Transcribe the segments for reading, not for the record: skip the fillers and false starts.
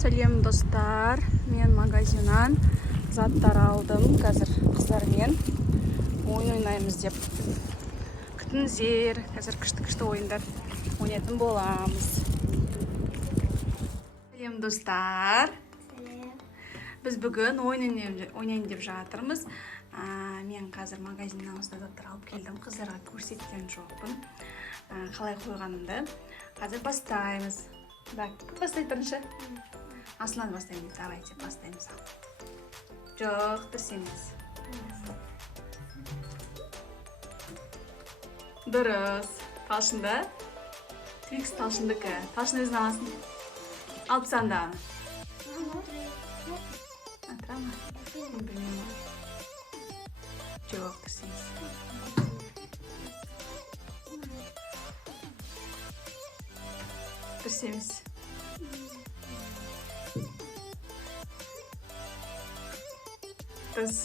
Сәлем достар, мен магазиннан заттар алдым. Қазір қыздармен ойын ойнаймыз деп күтіңіздер. Қазір күшті ойындар ойнайтын боламыз. Сәлем достар. Біз бүгін ойнайын деп жатырмыз. Мен қазір магазиннан осындай заттар алып келдім. Қыздарға көрсеткен жоқпын. Қалай қойғанымды. Қазір бастаймыз. Так, бастай тұрыншы. Аслан бастаймыз. Давайте бастаймыз. Жоқ, дұрыс емес. Дұрыс. Талшында. Твикс талшындікі. Талшын өзін аласын. Алып сандағаны. Атыра ма? Мен білмеймін. Жоқ, дұрыс емес. Дұрыс емес. Дұрыс.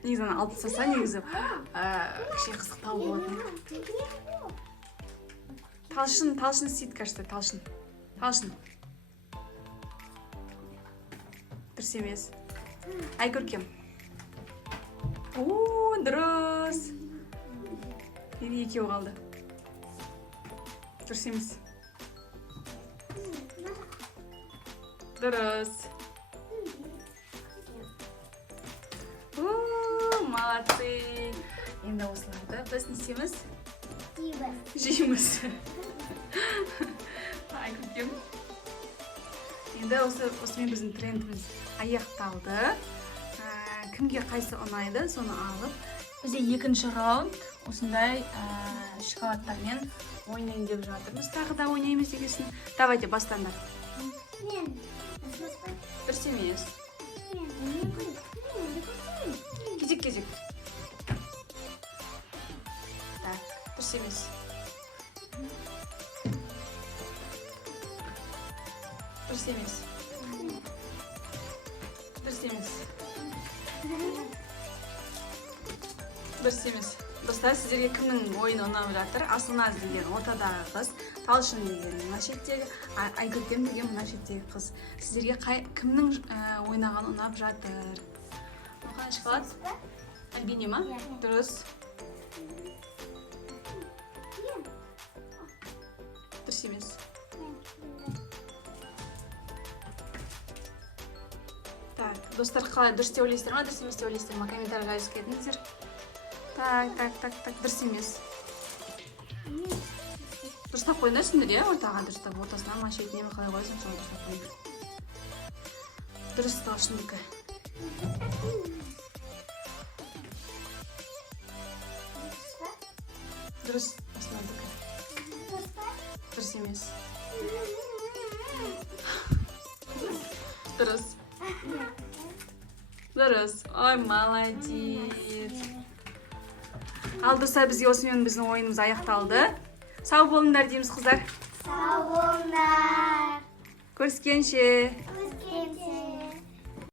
Негізі алып тастаса, негізі кішкене қызықтау болады. Талшын істейді, кажется, талшын. Дұрыс емес. Ай көркем. Дұрыс. Енді екеу қалды. Дұрыс емес. Дұрыс. Молодцы. Енді осыларды біз не істейміз? Жейміз. Ай көркем. Енді осымен біздің трендіміз аяқталды. Кімге қайсы ұнайды, соны алып. Бізде екінші раунд осындай шоколадтармен ойнайын деп жатырмыз. Тағы да ойнаймыз дегесін. Давайте бастаңдар. Дұрыс емес. Кезек. Так, дұрыс емес. Дұрыс емес. Дұрыс емес. Дұрыс емес. Достар, сіздерге кімнің ойыны ұнап жатыр? Асылназ деген ортадағы қыз, Талшын деген мына шеттегі, Айгүлден деген мына шеттегі қыз. Сіздерге кімнің ойнағаны ұнап жатыр? Қандай шоколад? Альбине ма? Дұрыс. Дұрыс емес. Так, достар, қалай дұрыс деп ойлайсыздар ма, дұрыс емес деп ойлайсыздар ма? Комментарийға жазып кетіңіздер. Так, дұрыс емес. Дұрыстап қойыңдар сендер, иә? Ортаға дұрыстап, ортасынан ма шетіне ме қалай қойсың, соны дұрыстап қойыңдар. Дұрыс талшындікі. Дұрыс Асландікі. Дұрыс емес. Дұрыс. Ой, молодец. Ал достар, бізге осымен біздің ойынымыз аяқталды. Сау болыңдар дейміз, қыздар. Сау болыңдар. Көріскенше.